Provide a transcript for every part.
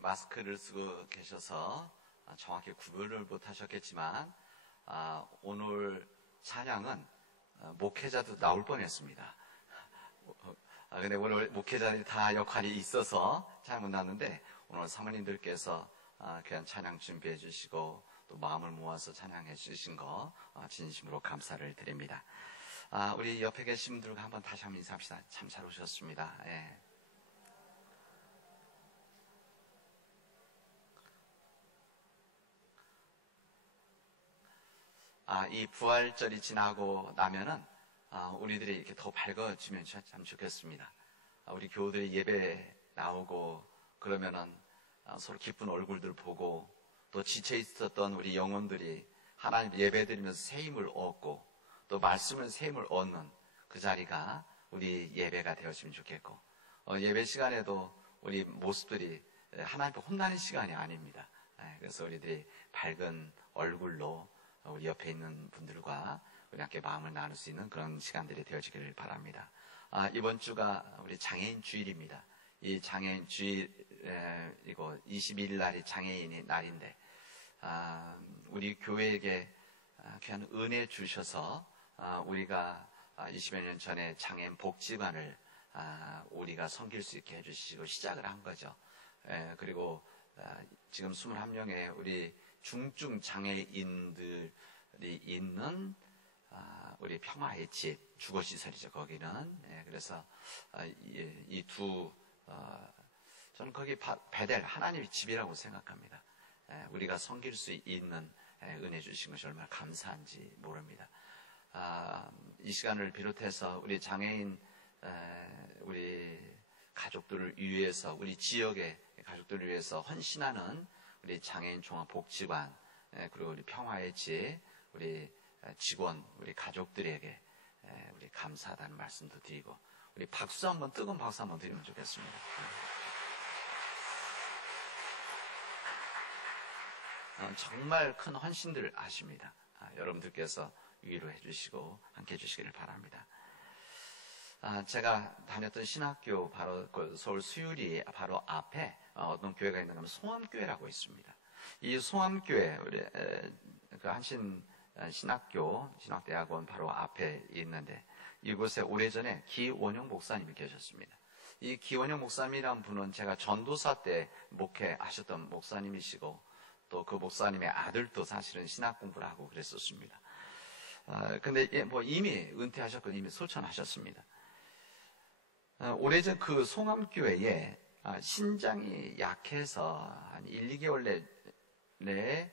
마스크를 쓰고 계셔서 정확히 구별을 못 하셨겠지만, 오늘 찬양은 목회자도 나올 뻔했습니다. 근데 오늘 목회자들이 다 역할이 있어서 잘 못 나왔는데, 오늘 사모님들께서 귀한 찬양 준비해 주시고 또 마음을 모아서 찬양해 주신 거 진심으로 감사를 드립니다. 우리 옆에 계신 분들과 한번 다시 한번 인사합시다. 참 잘 오셨습니다. 예. 이 부활절이 지나고 나면은 우리들이 이렇게 더 밝아지면 참 좋겠습니다. 우리 교우들이 예배 나오고 그러면은 서로 기쁜 얼굴들 보고, 또 지쳐 있었던 우리 영혼들이 하나님 예배드리면서 새 힘을 얻고 또 말씀을 새 힘을 얻는 그 자리가 우리 예배가 되었으면 좋겠고, 예배 시간에도 우리 모습들이 하나님 앞에 혼나는 시간이 아닙니다. 그래서 우리들이 밝은 얼굴로 우리 옆에 있는 분들과 우리 함께 마음을 나눌 수 있는 그런 시간들이 되어지기를 바랍니다. 이번 주가 우리 장애인 주일입니다. 이 장애인 주일, 이거 22일 날이 장애인의 날인데, 우리 교회에게 귀한 은혜 주셔서 우리가 20여 년 전에 장애인 복지관을 우리가 섬길 수 있게 해주시고 시작을 한 거죠. 그리고 지금 21명의 우리 중증 장애인들이 있는 우리 평화의 집, 주거시설이죠, 거기는. 그래서 이 두, 저는 거기 베델, 하나님의 집이라고 생각합니다. 우리가 섬길 수 있는 은혜 주신 것이 얼마나 감사한지 모릅니다. 이 시간을 비롯해서 우리 장애인, 우리 가족들을 위해서, 우리 지역의 가족들을 위해서 헌신하는 우리 장애인 종합복지관, 그리고 우리 평화의 집, 우리 직원, 우리 가족들에게 우리 감사하다는 말씀도 드리고, 우리 박수 한번, 뜨거운 박수 한번 드리면 좋겠습니다. 정말 큰 헌신들을 하십니다. 여러분들께서 위로해 주시고 함께 해 주시기를 바랍니다. 제가 다녔던 신학교 바로 서울 수유리 바로 앞에 어떤 교회가 있는가 하면 송암교회라고 있습니다. 이 송암교회, 우리 그 한신 신학교, 신학대학원 바로 앞에 있는데, 이곳에 오래전에 기원영 목사님이 계셨습니다. 이 기원영 목사님이란 분은 제가 전도사 때 목회하셨던 목사님이시고, 또 그 목사님의 아들도 사실은 신학 공부를 하고 그랬었습니다. 근데 뭐 이미 은퇴하셨고 이미 소천하셨습니다. 오래전 그 송암교회에 신장이 약해서 한 1, 2개월 내에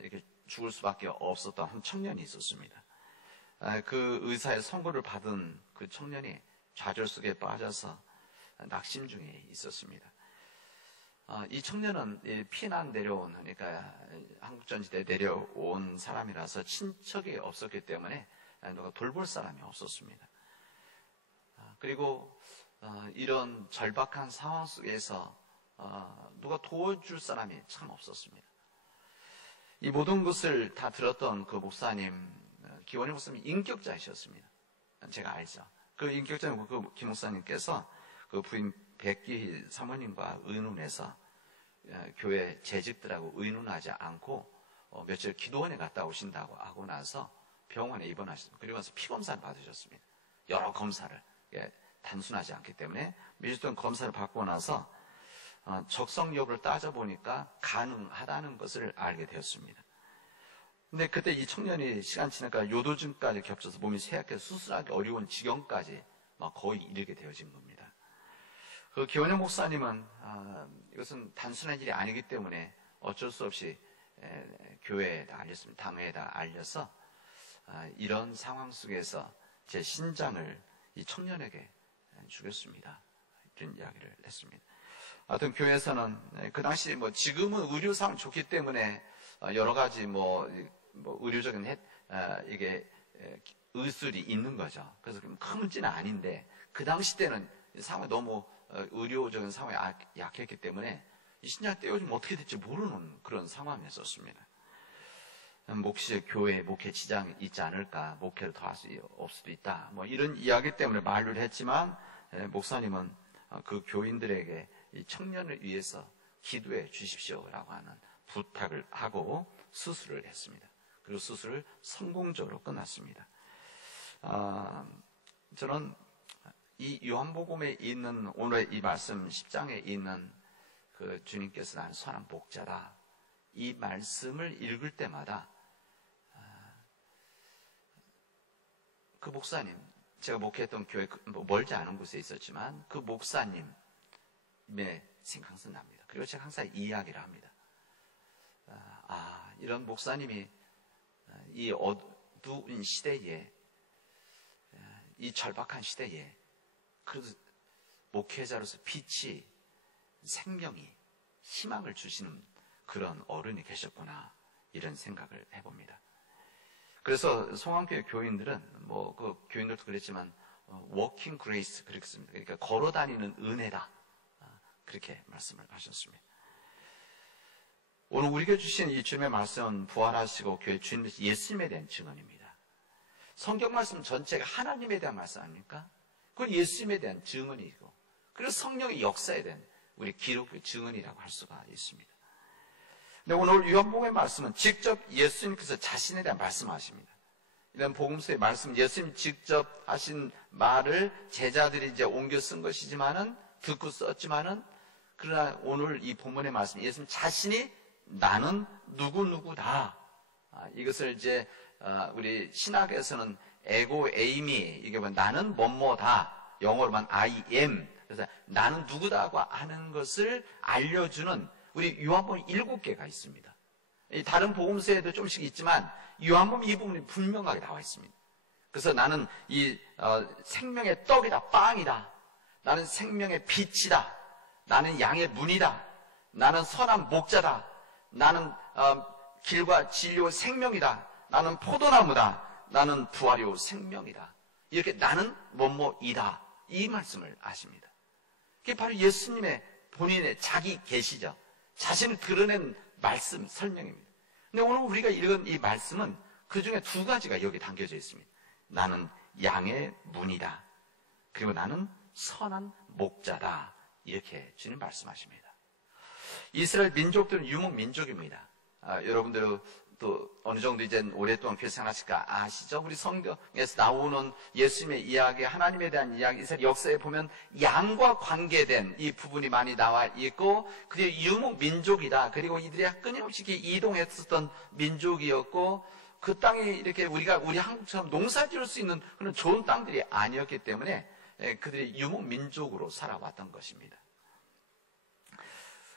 이렇게 죽을 수밖에 없었던 한 청년이 있었습니다. 그 의사의 선고를 받은 그 청년이 좌절 속에 빠져서 낙심 중에 있었습니다. 이 청년은 피난 내려온, 그러니까 한국전지대에 내려온 사람이라서 친척이 없었기 때문에 누가 돌볼 사람이 없었습니다. 그리고 이런 절박한 상황 속에서 누가 도와줄 사람이 참 없었습니다. 이 모든 것을 다 들었던 그 목사님, 기원영 목사님이 인격자이셨습니다. 제가 알죠. 그 인격자는 그 김 목사님께서 그 부인 백기 사모님과 의논해서 교회 재직들하고 의논하지 않고 며칠 기도원에 갔다 오신다고 하고 나서 병원에 입원하셨습니다. 그리고 나서 피검사를 받으셨습니다. 여러 검사를. 단순하지 않기 때문에 며칠 동안 검사를 받고 나서 적성 여부를 따져보니까 가능하다는 것을 알게 되었습니다. 근데 그때 이 청년이 시간 지나니까 요도증까지 겹쳐서 몸이 쇠약해서 수술하기 어려운 지경까지 거의 이르게 되어진 겁니다. 그 기원영 목사님은 이것은 단순한 일이 아니기 때문에 어쩔 수 없이 교회에다 알렸습니다. 당회에다 알려서 이런 상황 속에서 제 신장을 이 청년에게 주겠습니다. 이런 이야기를 했습니다. 하여튼 교회에서는 그 당시 지금은 의료 상황이 좋기 때문에 여러 가지 의료적인 이게 의술이 있는 거죠. 그래서 큰 문제는 아닌데 그 당시 때는 상황이 너무 의료적인 상황이 약했기 때문에 이 신장 떼어주면 어떻게 될지 모르는 그런 상황이었습니다. 몫이 교회에 목회 지장이 있지 않을까, 목회를 더 할 수 없을 수도 있다, 이런 이야기 때문에 만류를 했지만 목사님은 그 교인들에게 이 청년을 위해서 기도해 주십시오라고 하는 부탁을 하고 수술을 했습니다. 그리고 수술을 성공적으로 끝났습니다. 저는 이 요한복음에 있는 오늘 이 말씀 10장에 있는 그 주님께서 나는 선한 목자다, 이 말씀을 읽을 때마다 그 목사님, 제가 목회했던 교회 멀지 않은 곳에 있었지만 그 목사님의 생각이 납니다. 그리고 제가 항상 이 이야기를 합니다. 이런 목사님이 이 어두운 시대에, 이 절박한 시대에 그래도 목회자로서 빛이, 생명이, 희망을 주시는 그런 어른이 계셨구나, 이런 생각을 해봅니다. 그래서 송암교회 교인들은 그 교인들도 그랬지만 워킹 그레이스 그렇게 씁니다. 그러니까 걸어다니는 은혜다, 그렇게 말씀을 하셨습니다. 오늘 우리에게 주신 이 주님의 말씀은 부활하시고 교회 주님 예수님에 대한 증언입니다. 성경 말씀 전체가 하나님에 대한 말씀 아닙니까? 그건 예수님에 대한 증언이고, 그래서 성령의 역사에 대한 우리 기록의 증언이라고 할 수가 있습니다. 근데 오늘 요한복음의 말씀은 직접 예수님께서 자신에 대한 말씀하십니다. 이런 복음서의 말씀, 예수님 직접 하신 말을 제자들이 이제 옮겨 쓴 것이지만은, 듣고 썼지만은, 그러나 오늘 이 본문의 말씀, 예수님 자신이 나는 누구누구다, 이것을 이제 우리 신학에서는 에고 에이미, 이게 뭐 나는 뭐뭐다, 영어로만 I am, 그래서 나는 누구다고 하는 것을 알려주는 우리 요한복음 7개가 있습니다. 다른 복음서에도 조금씩 있지만 요한복음 이 부분이 분명하게 나와 있습니다. 그래서 나는 이 생명의 떡이다, 빵이다, 나는 생명의 빛이다, 나는 양의 문이다, 나는 선한 목자다, 나는 길과 진리와 생명이다, 나는 포도나무다, 나는 부활이요 생명이다, 이렇게 나는 뭐뭐이다, 이 말씀을 하십니다. 그게 바로 예수님의 본인의 자기 계시죠. 자신을 드러낸 말씀, 설명입니다. 근데 오늘 우리가 읽은 이 말씀은 그 중에 2가지가 여기 담겨져 있습니다. 나는 양의 문이다, 그리고 나는 선한 목자다, 이렇게 주님 말씀하십니다. 이스라엘 민족들은 유목 민족입니다. 여러분들 또 어느 정도 이제 오랫동안 교회 생활하실까 아시죠? 우리 성경에서 나오는 예수님의 이야기, 하나님에 대한 이야기, 이스라엘 역사에 보면 양과 관계된 이 부분이 많이 나와 있고, 그리고 유목 민족이다, 그리고 이들이 끊임없이 이동했었던 민족이었고, 그 땅이 이렇게 우리 한국처럼 농사 지을 수 있는 그런 좋은 땅들이 아니었기 때문에 그들이 유목 민족으로 살아왔던 것입니다.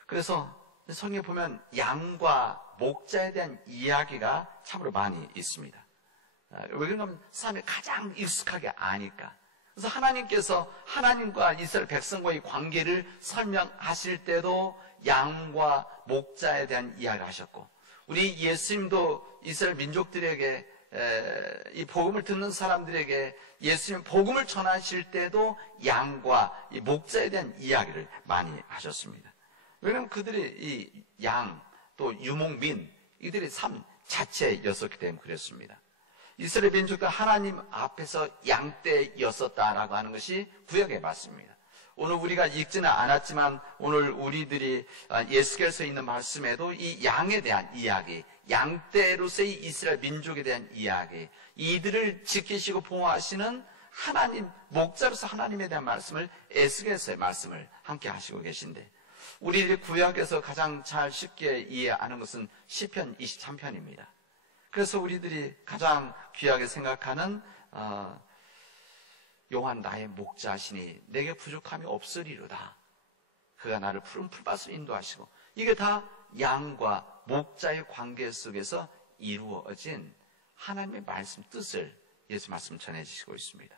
그래서 성경에 보면 양과 목자에 대한 이야기가 참으로 많이 있습니다. 왜 그러냐면 사람이 가장 익숙하게 아니까. 그래서 하나님께서 하나님과 이스라엘 백성과의 관계를 설명하실 때도 양과 목자에 대한 이야기를 하셨고, 우리 예수님도 이스라엘 민족들에게, 이 복음을 듣는 사람들에게 예수님 복음을 전하실 때도 양과 이 목자에 대한 이야기를 많이 하셨습니다. 왜냐하면 그들이 이 양, 또 유목민, 이들의 삶 자체였었기 때문에 그랬습니다. 이스라엘 민족도 하나님 앞에서 양떼였었다라고 하는 것이 구약의 말씀입니다. 오늘 우리가 읽지는 않았지만 오늘 우리들이 예수께서 있는 말씀에도 이 양에 대한 이야기, 양떼로서의 이스라엘 민족에 대한 이야기, 이들을 지키시고 보호하시는 하나님, 목자로서 하나님에 대한 말씀을, 에스겔서의 말씀을 함께 하시고 계신데, 우리들이 구약에서 가장 잘 쉽게 이해하는 것은 시편 23편입니다. 그래서 우리들이 가장 귀하게 생각하는 여호와 나의 목자시니 내게 부족함이 없으리로다. 그가 나를 푸른 풀밭으로 인도하시고, 이게 다 양과 목자의 관계 속에서 이루어진 하나님의 말씀 뜻을 예수 말씀 전해주시고 있습니다.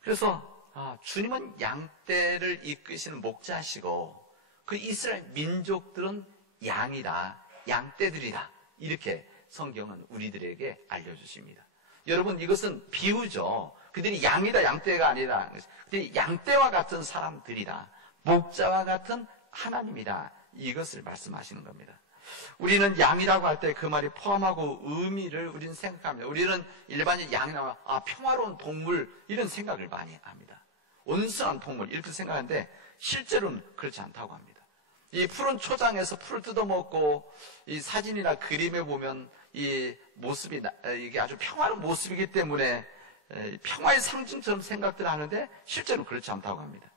그래서 주님은 양떼를 이끄시는 목자시고 그 이스라엘 민족들은 양이다, 양떼들이다, 이렇게 성경은 우리들에게 알려주십니다. 여러분, 이것은 비유죠. 그들이 양이다, 양떼가 아니라 그들이 양떼와 같은 사람들이다, 목자와 같은 하나님이다, 이것을 말씀하시는 겁니다. 우리는 양이라고 할 때 그 말이 포함하고 의미를 우리는 생각합니다. 우리는 일반적인 양이라면 평화로운 동물, 이런 생각을 많이 합니다. 온순한 동물, 이렇게 생각하는데 실제로는 그렇지 않다고 합니다. 이 푸른 초장에서 풀을 뜯어먹고 이 사진이나 그림에 보면 이 모습이 이게 아주 평화로운 모습이기 때문에 평화의 상징처럼 생각들 하는데 실제로 그렇지 않다고 합니다.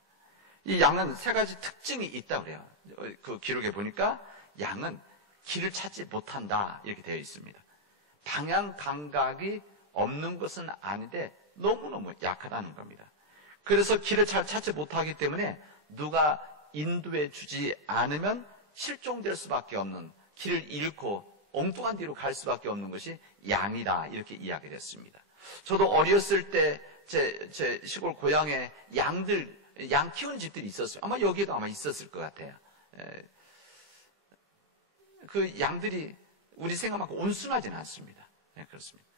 이 양은 세 가지 특징이 있다고 그래요. 그 기록에 보니까 양은 길을 찾지 못한다 이렇게 되어 있습니다. 방향 감각이 없는 것은 아닌데 너무너무 약하다는 겁니다. 그래서 길을 잘 찾지 못하기 때문에 누가 인도해 주지 않으면 실종될 수밖에 없는, 길을 잃고 엉뚱한 뒤로 갈 수밖에 없는 것이 양이다 이렇게 이야기됐습니다. 저도 어렸을 때 제 시골 고향에 양 키우는 집들이 있었어요. 아마 여기에도 아마 있었을 것 같아요. 그 양들이 우리 생각만큼 온순하지는 않습니다. 네, 그렇습니다.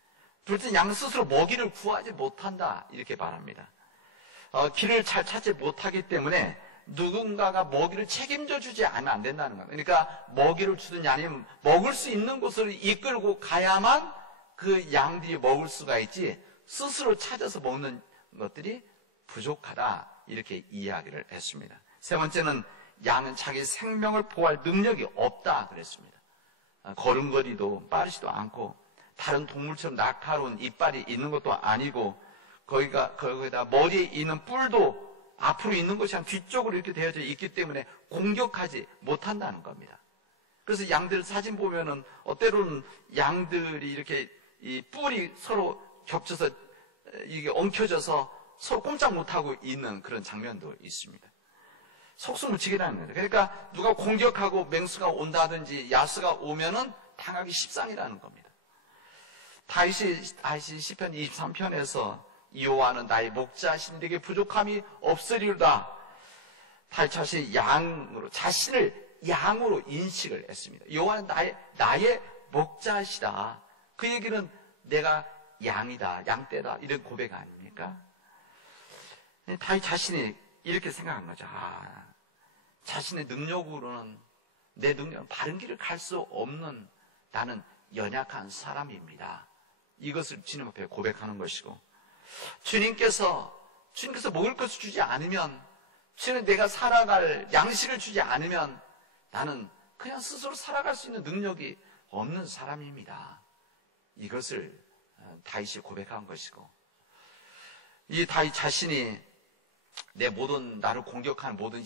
둘째, 양 스스로 먹이를 구하지 못한다 이렇게 말합니다. 길을 잘 찾지 못하기 때문에 누군가가 먹이를 책임져 주지 않으면 안 된다는 겁니다. 그러니까 먹이를 주든지 아니면 먹을 수 있는 곳으로 이끌고 가야만 그 양들이 먹을 수가 있지, 스스로 찾아서 먹는 것들이 부족하다 이렇게 이야기를 했습니다. 세 번째는 양은 자기 생명을 보호할 능력이 없다 그랬습니다. 걸음걸이도 빠르지도 않고 다른 동물처럼 날카로운 이빨이 있는 것도 아니고 거기다 머리에 있는 뿔도 앞으로 있는 것이 아니라 뒤쪽으로 이렇게 되어져 있기 때문에 공격하지 못한다는 겁니다. 그래서 양들 사진 보면은 때로는 양들이 이렇게 이 뿔이 서로 겹쳐서 이게 엉켜져서 서로 꼼짝 못하고 있는 그런 장면도 있습니다. 속수무책이라는 거예요. 그러니까 누가 공격하고 맹수가 온다든지 야수가 오면은 당하기 십상이라는 겁니다. 다윗이 시편 23편에서 여호와는 나의 목자신, 내게 부족함이 없으리로다. 다윗 자신을 양으로 인식을 했습니다. 여호와는 나의 목자시다. 그 얘기는 내가 양이다, 양떼다 이런 고백 아닙니까? 다윗 자신이 이렇게 생각한 거죠. 자신의 능력으로는, 내 능력은 바른 길을 갈 수 없는 나는 연약한 사람입니다. 이것을 주님 앞에 고백하는 것이고, 주님께서 먹을 것을 주지 않으면, 주님 내가 살아갈 양식을 주지 않으면 나는 그냥 스스로 살아갈 수 있는 능력이 없는 사람입니다. 이것을 다윗이 고백한 것이고, 이 다윗 자신이 나를 공격하는 모든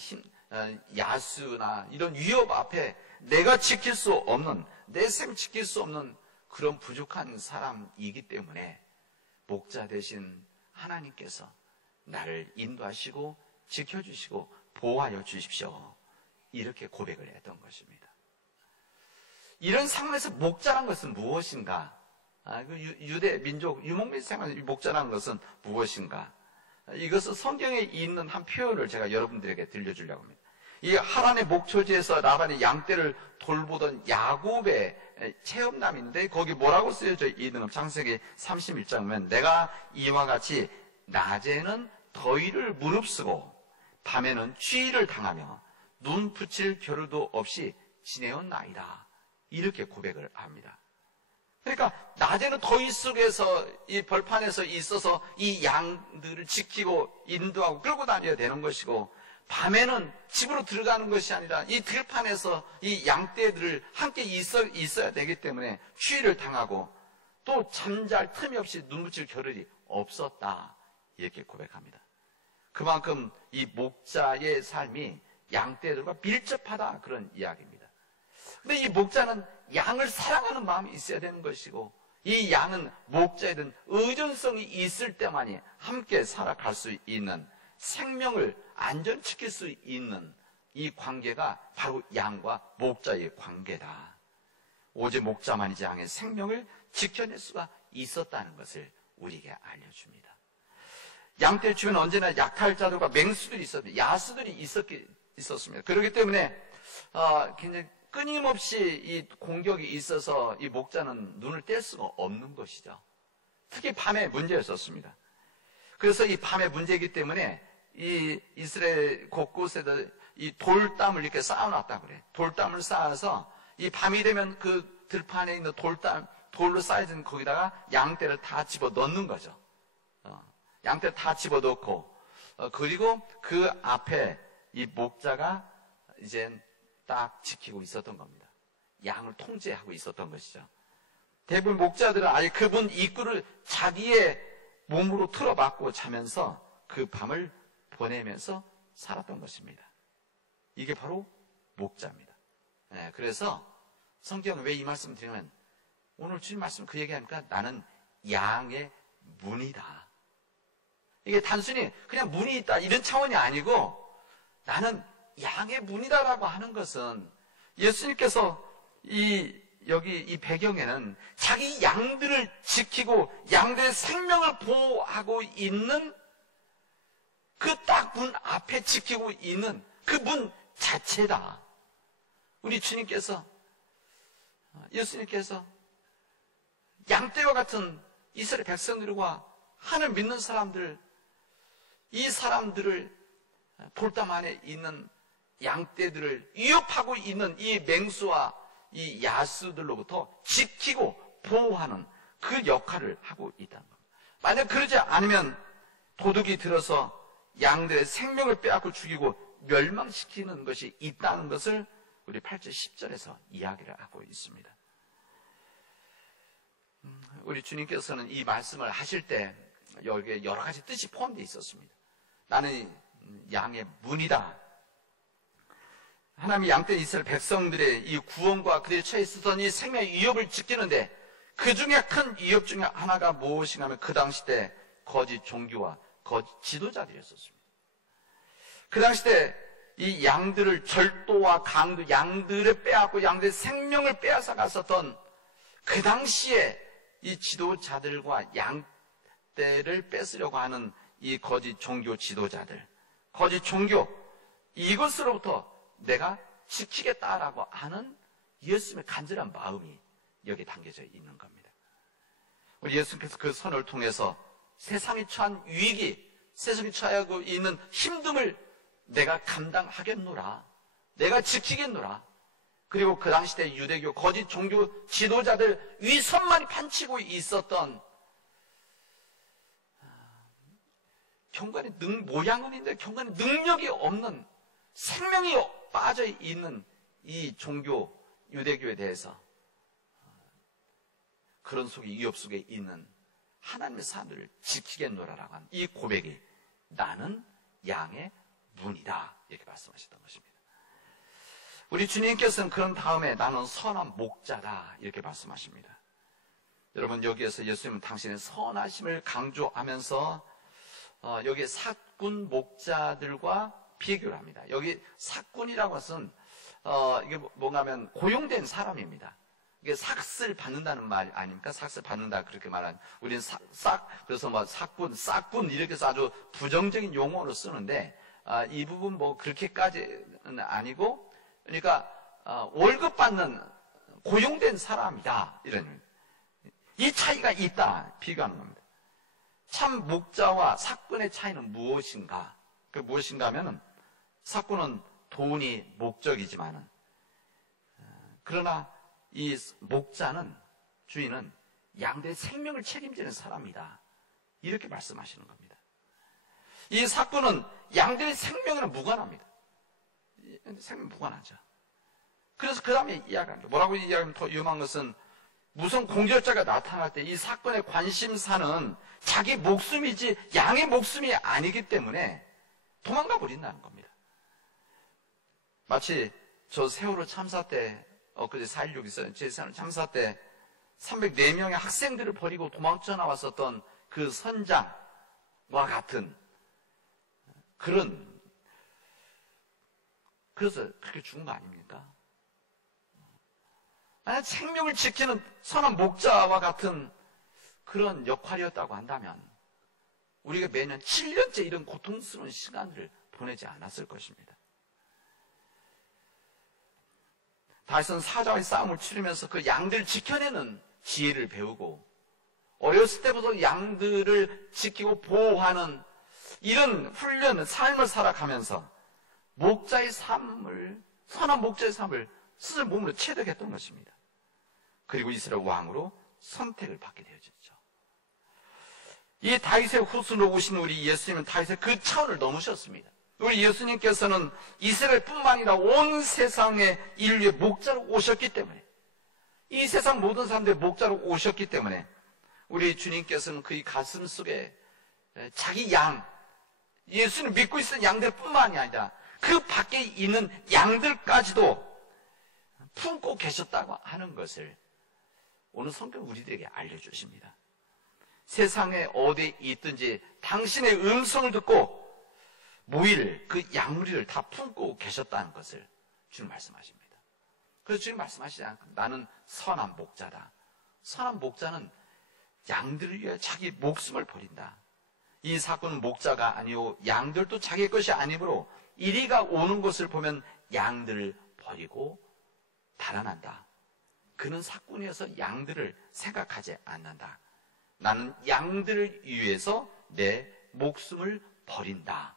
야수나 이런 위협 앞에 내가 지킬 수 없는, 내 삶 지킬 수 없는 그런 부족한 사람이기 때문에 목자 되신 하나님께서 나를 인도하시고 지켜주시고 보호하여 주십시오. 이렇게 고백을 했던 것입니다. 이런 상황에서 목자란 것은 무엇인가? 유대 민족 유목민 생활 목자라는 것은 무엇인가? 이것은 성경에 있는 한 표현을 제가 여러분들에게 들려주려고 합니다. 이 하란의 목초지에서 라반의 양떼를 돌보던 야곱의 체험남이 있는데, 거기 뭐라고 쓰여져 있는 창세기 31장 보면, 내가 이와 같이 낮에는 더위를 무릅쓰고 밤에는 추위를 당하며 눈 붙일 겨를도 없이 지내온 나이다. 이렇게 고백을 합니다. 그러니까 낮에는 더위 속에서 이 벌판에서 있어서 이 양들을 지키고 인도하고 끌고 다녀야 되는 것이고, 밤에는 집으로 들어가는 것이 아니라 이 들판에서 이 양떼들을 함께 있어야 되기 때문에 추위를 당하고 또 잠잘 틈이 없이 눈 붙일 겨를이 없었다. 이렇게 고백합니다. 그만큼 이 목자의 삶이 양떼들과 밀접하다, 그런 이야기입니다. 근데 이 목자는 양을 사랑하는 마음이 있어야 되는 것이고, 이 양은 목자에 대한 의존성이 있을 때만이 함께 살아갈 수 있는, 생명을 안전시킬 수 있는 이 관계가 바로 양과 목자의 관계다. 오직 목자만이지 양의 생명을 지켜낼 수가 있었다는 것을 우리에게 알려줍니다. 양떼 주변에 언제나 약탈자들과 맹수들이 있었는데 야수들이 있었습니다. 그렇기 때문에 굉장히 끊임없이 이 공격이 있어서 이 목자는 눈을 뗄 수가 없는 것이죠. 특히 밤에 문제였었습니다. 그래서 이 밤의 문제이기 때문에 이 이스라엘 곳곳에다 이 돌담을 이렇게 쌓아놨다 그래. 돌담을 쌓아서 이 밤이 되면 그 들판에 있는 돌로 쌓여진 거기다가 양떼를 다 집어 넣는 거죠. 양떼를 다 집어 넣고, 그리고 그 앞에 이 목자가 이제 딱 지키고 있었던 겁니다. 양을 통제하고 있었던 것이죠. 대부분 목자들은 아예 그분 입구를 자기의 몸으로 틀어박고 자면서 그 밤을 보내면서 살았던 것입니다. 이게 바로 목자입니다. 네, 그래서 성경은 왜 이 말씀을 드리면 오늘 주님 말씀 그 얘기하니까 나는 양의 문이다. 이게 단순히 그냥 문이 있다 이런 차원이 아니고 나는 양의 문이다라고 하는 것은 예수님께서 여기 이 배경에는 자기 양들을 지키고 양들의 생명을 보호하고 있는 그 딱 문 앞에 지키고 있는 그 문 자체다. 우리 주님께서 예수님께서 양떼와 같은 이스라엘 백성들과 하나님 믿는 사람들 이 사람들을 돌담 안에 있는 양떼들을 위협하고 있는 이 맹수와 이 야수들로부터 지키고 보호하는 그 역할을 하고 있다는 겁니다. 만약 그러지 않으면 도둑이 들어서 양들의 생명을 빼앗고 죽이고 멸망시키는 것이 있다는 것을 우리 8절 10절에서 이야기를 하고 있습니다. 우리 주님께서는 이 말씀을 하실 때 여기에 여러 가지 뜻이 포함되어 있었습니다. 나는 양의 문이다. 하나님이 양떼 이스라엘 백성들의 이 구원과 그들이 처해 있었던 이 생명의 위협을 지키는데 그 중에 큰 위협 중에 하나가 무엇인가 하면 그 당시 때 거짓 종교와 거짓 지도자들이었습니다. 그 당시 때 이 양들을 절도와 강도, 양들을 빼앗고 양들의 생명을 빼앗아 갔었던 그 당시에 이 지도자들과 양떼를 뺏으려고 하는 이 거짓 종교 지도자들, 거짓 종교, 이것으로부터 내가 지키겠다라고 하는 예수님의 간절한 마음이 여기에 담겨져 있는 겁니다. 우리 예수님께서 그 선을 통해서 세상이 처한 위기, 세상이 처하고 있는 힘듦을 내가 감당하겠노라, 내가 지키겠노라. 그리고 그 당시 때 유대교 거짓 종교 지도자들 위선만 판치고 있었던 경건의 모양은 있는데 경건의 능력이 없는 생명이 빠져 있는 이 종교 유대교에 대해서 그런 속에 위협 속에 있는 하나님의 사람들을 지키겠노라라고 하는 이 고백이 나는 양의 문이다 이렇게 말씀하셨던 것입니다. 우리 주님께서는 그런 다음에 나는 선한 목자다 이렇게 말씀하십니다. 여러분 여기에서 예수님은 당신의 선하심을 강조하면서 여기 사꾼 목자들과 비교를 합니다. 여기 사꾼이라고 것은 이게 뭔가 하면 고용된 사람입니다. 이게 삭슬 받는다는 말 아닙니까? 삭슬 받는다 그렇게 말하는 우리는 그래서 뭐 싹군 이렇게 해서 아주 부정적인 용어로 쓰는데 이 부분 뭐 그렇게까지는 아니고 그러니까 월급 받는 고용된 사람이다 이런 이 차이가 있다 비교하는 겁니다. 참 목자와 삭군의 차이는 무엇인가? 그 무엇인가 하면은 삭군은 돈이 목적이지만은 그러나 이 목자는 주인은 양들의 생명을 책임지는 사람이다 이렇게 말씀하시는 겁니다. 이 삭군은 양들의 생명에는 무관합니다. 생명 무관하죠. 그래서 그 다음에 이야기합니다. 뭐라고 이야기하면 더 위험한 것은 무슨 공격자가 나타날 때 이 사건의 관심사는 자기 목숨이지 양의 목숨이 아니기 때문에 도망가 버린다는 겁니다. 마치 저 세월호 참사 때 엊그제 4.16 있었는 제 참사 때 304명의 학생들을 버리고 도망쳐 나왔었던 그 선장과 같은 그래서 그렇게 죽은 거 아닙니까? 만약 생명을 지키는 선한 목자와 같은 그런 역할이었다고 한다면 우리가 매년 7년째 이런 고통스러운 시간을 보내지 않았을 것입니다. 다윗은 사자와의 싸움을 치르면서 그 양들을 지켜내는 지혜를 배우고 어렸을 때부터 양들을 지키고 보호하는 이런 훈련, 삶을 살아가면서 목자의 삶을, 선한 목자의 삶을 스스로 몸으로 체득했던 것입니다. 그리고 이스라엘 왕으로 선택을 받게 되어졌죠. 이 다윗의 후손으로 오신 우리 예수님은 다윗의 그 차원을 넘으셨습니다. 우리 예수님께서는 이스라엘뿐만 아니라 온 세상의 인류의 목자로 오셨기 때문에, 이 세상 모든 사람들의 목자로 오셨기 때문에 우리 주님께서는 그의 가슴 속에 자기 양, 예수님 믿고 있는 양들뿐만이 아니라 그 밖에 있는 양들까지도 품고 계셨다고 하는 것을 오늘 성경 우리들에게 알려주십니다. 세상에 어디에 있든지 당신의 음성을 듣고 모일 그 양무리를 다 품고 계셨다는 것을 주님 말씀하십니다. 그래서 주님 말씀하시지 않고 나는 선한 목자다. 선한 목자는 양들을 위해 자기 목숨을 버린다. 이 사건은 목자가 아니오 양들도 자기 것이 아니므로 이리가 오는 것을 보면 양들을 버리고 달아난다. 그는 사꾼이어서 양들을 생각하지 않는다. 나는 양들을 위해서 내 목숨을 버린다.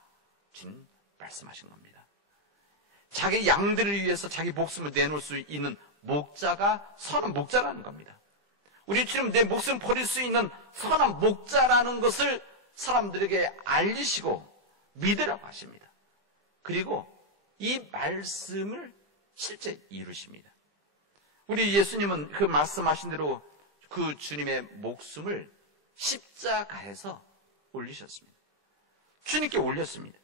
주님 말씀하신 겁니다. 자기 양들을 위해서 자기 목숨을 내놓을 수 있는 목자가 선한 목자라는 겁니다. 우리 주님 내 목숨을 버릴 수 있는 선한 목자라는 것을 사람들에게 알리시고 믿으라고 하십니다. 그리고 이 말씀을 실제 이루십니다. 우리 예수님은 그 말씀하신 대로 그 주님의 목숨을 십자가에서 올리셨습니다. 주님께 올렸습니다.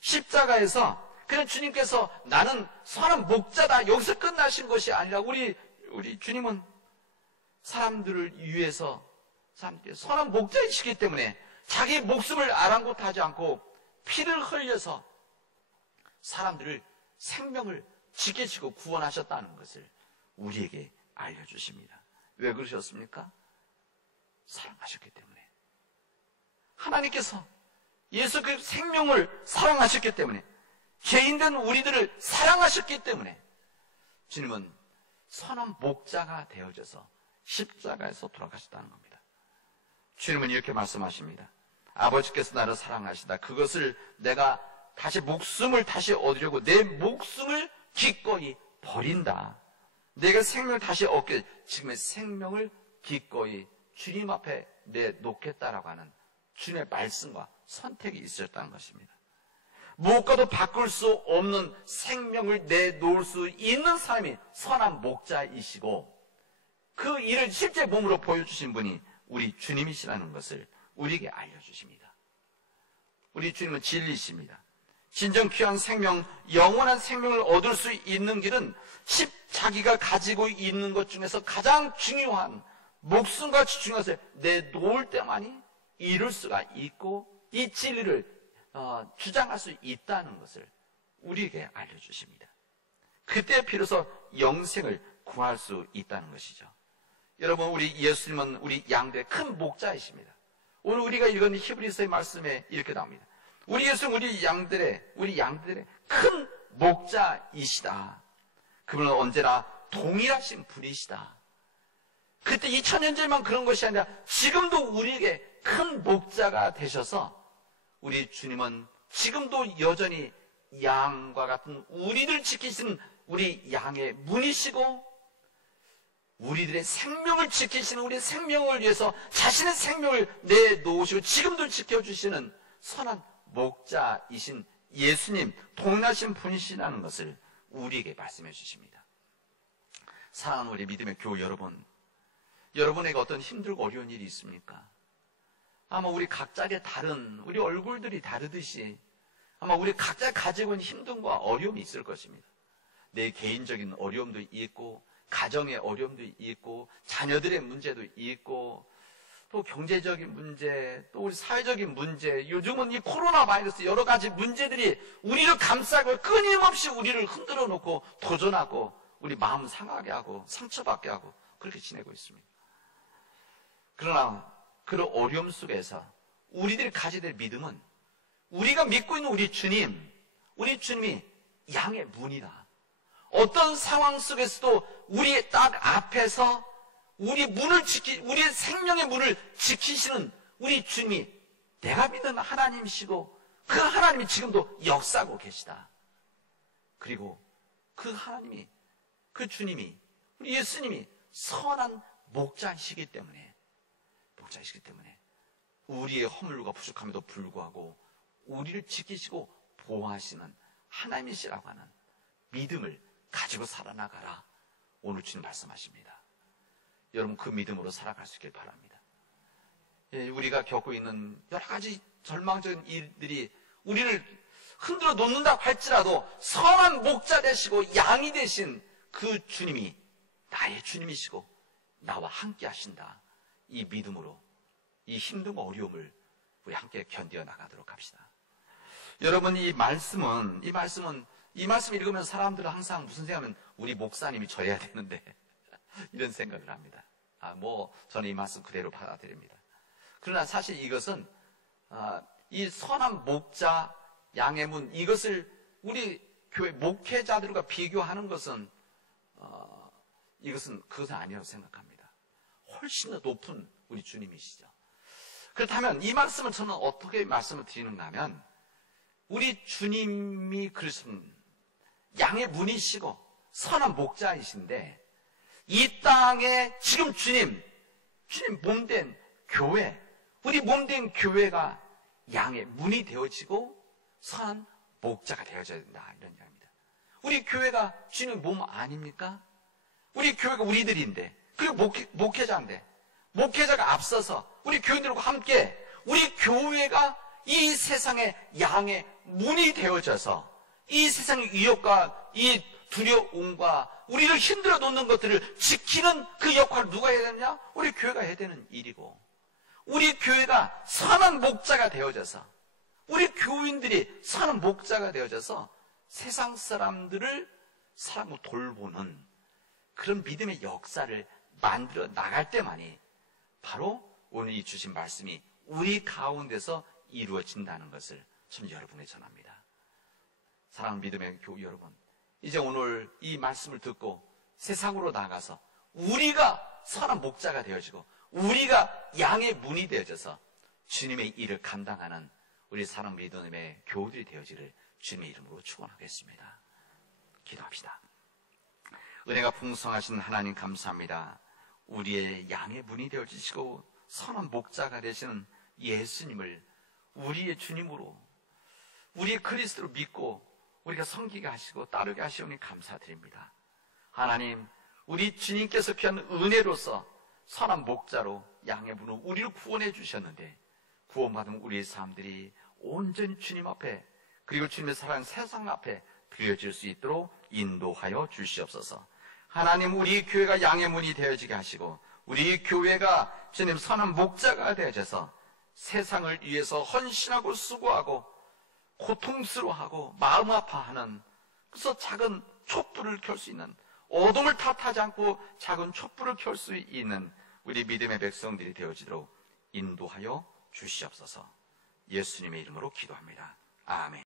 십자가에서 그냥 주님께서 나는 선한 목자다 여기서 끝나신 것이 아니라 우리 주님은 사람들을 위해서 선한 목자이시기 때문에 자기 목숨을 아랑곳하지 않고 피를 흘려서 사람들을 생명을 지키시고 구원하셨다는 것을 우리에게 알려주십니다. 왜 그러셨습니까? 사랑하셨기 때문에. 하나님께서 예수 그 생명을 사랑하셨기 때문에, 죄인된 우리들을 사랑하셨기 때문에 주님은 선한 목자가 되어져서 십자가에서 돌아가셨다는 겁니다. 주님은 이렇게 말씀하십니다. 아버지께서 나를 사랑하시다. 그것을 내가 다시 목숨을 다시 얻으려고 내 목숨을 기꺼이 버린다. 내가 생명을 다시 얻게 지금의 생명을 기꺼이 주님 앞에 내놓겠다라고 하는 주님의 말씀과 선택이 있었다는 것입니다. 무엇과도 바꿀 수 없는 생명을 내놓을 수 있는 사람이 선한 목자이시고 그 일을 실제 몸으로 보여주신 분이 우리 주님이시라는 것을 우리에게 알려주십니다. 우리 주님은 진리이십니다. 진정 귀한 생명, 영원한 생명을 얻을 수 있는 길은 자기가 가지고 있는 것 중에서 가장 중요한 목숨같이 중요한 것을 내놓을 때만이 이룰 수가 있고 이 진리를 주장할 수 있다는 것을 우리에게 알려주십니다. 그때 비로소 영생을 구할 수 있다는 것이죠. 여러분, 우리 예수님은 우리 양들의 큰 목자이십니다. 오늘 우리가 읽은 히브리서의 말씀에 이렇게 나옵니다. 우리 예수는 우리 양들의 큰 목자이시다. 그분은 언제나 동일하신 분이시다. 그때 2000년 전만 그런 것이 아니라 지금도 우리에게 큰 목자가 되셔서 우리 주님은 지금도 여전히 양과 같은 우리를 지키시는 우리 양의 문이시고 우리들의 생명을 지키시는 우리 생명을 위해서 자신의 생명을 내놓으시고 지금도 지켜주시는 선한 목자이신 예수님, 동일하신 분이시라는 것을 우리에게 말씀해 주십니다. 사랑하는 우리 믿음의 교우 여러분, 여러분에게 어떤 힘들고 어려운 일이 있습니까? 아마 우리 각자의 다른 우리 얼굴들이 다르듯이 아마 우리 각자 가지고 있는 힘듦과 어려움이 있을 것입니다. 내 개인적인 어려움도 있고 가정의 어려움도 있고 자녀들의 문제도 있고 또 경제적인 문제, 또 우리 사회적인 문제, 요즘은 이 코로나 바이러스 여러 가지 문제들이 우리를 감싸고 끊임없이 우리를 흔들어 놓고 도전하고 우리 마음 상하게 하고 상처받게 하고 그렇게 지내고 있습니다. 그러나 그런 어려움 속에서 우리들이 가져야 될 믿음은 우리가 믿고 있는 우리 주님이 양의 문이다. 어떤 상황 속에서도 우리의 딱 앞에서 우리의 생명의 문을 지키시는 우리 주님이 내가 믿는 하나님이시고 그 하나님이 지금도 역사하고 계시다. 그리고 그 하나님이, 그 주님이, 우리 예수님이 선한 목자이시기 때문에 우리의 허물과 부족함에도 불구하고 우리를 지키시고 보호하시는 하나님이시라고 하는 믿음을 가지고 살아나가라. 오늘 주님 말씀하십니다. 여러분, 그 믿음으로 살아갈 수 있길 바랍니다. 우리가 겪고 있는 여러 가지 절망적인 일들이 우리를 흔들어 놓는다고 할지라도 선한 목자 되시고 양이 되신 그 주님이 나의 주님이시고 나와 함께 하신다. 이 믿음으로 이 힘든 어려움을 우리 함께 견뎌 나가도록 합시다. 여러분, 이 말씀을 읽으면 사람들은 항상 무슨 생각하면 우리 목사님이 져야 되는데 이런 생각을 합니다. 저는 이 말씀 그대로 받아들입니다. 그러나 사실 이것은 이 선한 목자 양의 문, 이것을 우리 교회 목회자들과 비교하는 것은 그것은 아니라고 생각합니다. 훨씬 더 높은 우리 주님이시죠. 그렇다면 이 말씀을 저는 어떻게 말씀을 드리는가 하면, 우리 주님이 그러신 양의 문이시고 선한 목자이신데, 이 땅에 지금 주님 몸된 교회, 우리 몸된 교회가 양의 문이 되어지고 선한 목자가 되어져야 된다, 이런 이야기입니다. 우리 교회가 주님의 몸 아닙니까? 우리 교회가 우리들인데, 그리고 목회자인데, 목회자가 앞서서 우리 교인들과 함께 우리 교회가 이 세상의 양의 문이 되어져서 이 세상의 위협과 이 두려움과 우리를 힘들어 놓는 것들을 지키는 그 역할을 누가 해야 되느냐? 우리 교회가 해야 되는 일이고, 우리 교회가 선한 목자가 되어져서, 우리 교인들이 선한 목자가 되어져서 세상 사람들을 사랑으로 돌보는 그런 믿음의 역사를 만들어 나갈 때만이 바로 오늘 이 주신 말씀이 우리 가운데서 이루어진다는 것을 전 여러분에 전합니다. 사랑하는 믿음의 교우 여러분, 이제 오늘 이 말씀을 듣고 세상으로 나가서 우리가 선한 목자가 되어지고 우리가 양의 문이 되어져서 주님의 일을 감당하는 우리 사랑 믿음의 교우들이 되어지를 주님의 이름으로 축원하겠습니다. 기도합시다. 은혜가 풍성하신 하나님 감사합니다. 우리의 양의 문이 되어주시고 선한 목자가 되시는 예수님을 우리의 주님으로, 우리의 그리스도로 믿고 우리가 섬기게 하시고 따르게 하시오니 감사드립니다. 하나님, 우리 주님께서 귀한 은혜로서 선한 목자로 양의 문으로 우리를 구원해 주셨는데, 구원받은 우리의 삶들이 온전히 주님 앞에, 그리고 주님의 사랑 세상 앞에 드려질 수 있도록 인도하여 주시옵소서. 하나님, 우리 교회가 양의 문이 되어지게 하시고 우리 교회가 주님 선한 목자가 되어져서 세상을 위해서 헌신하고 수고하고 고통스러워하고 마음 아파하는, 그래서 작은 촛불을 켤 수 있는, 어둠을 탓하지 않고 작은 촛불을 켤 수 있는 우리 믿음의 백성들이 되어지도록 인도하여 주시옵소서. 예수님의 이름으로 기도합니다. 아멘.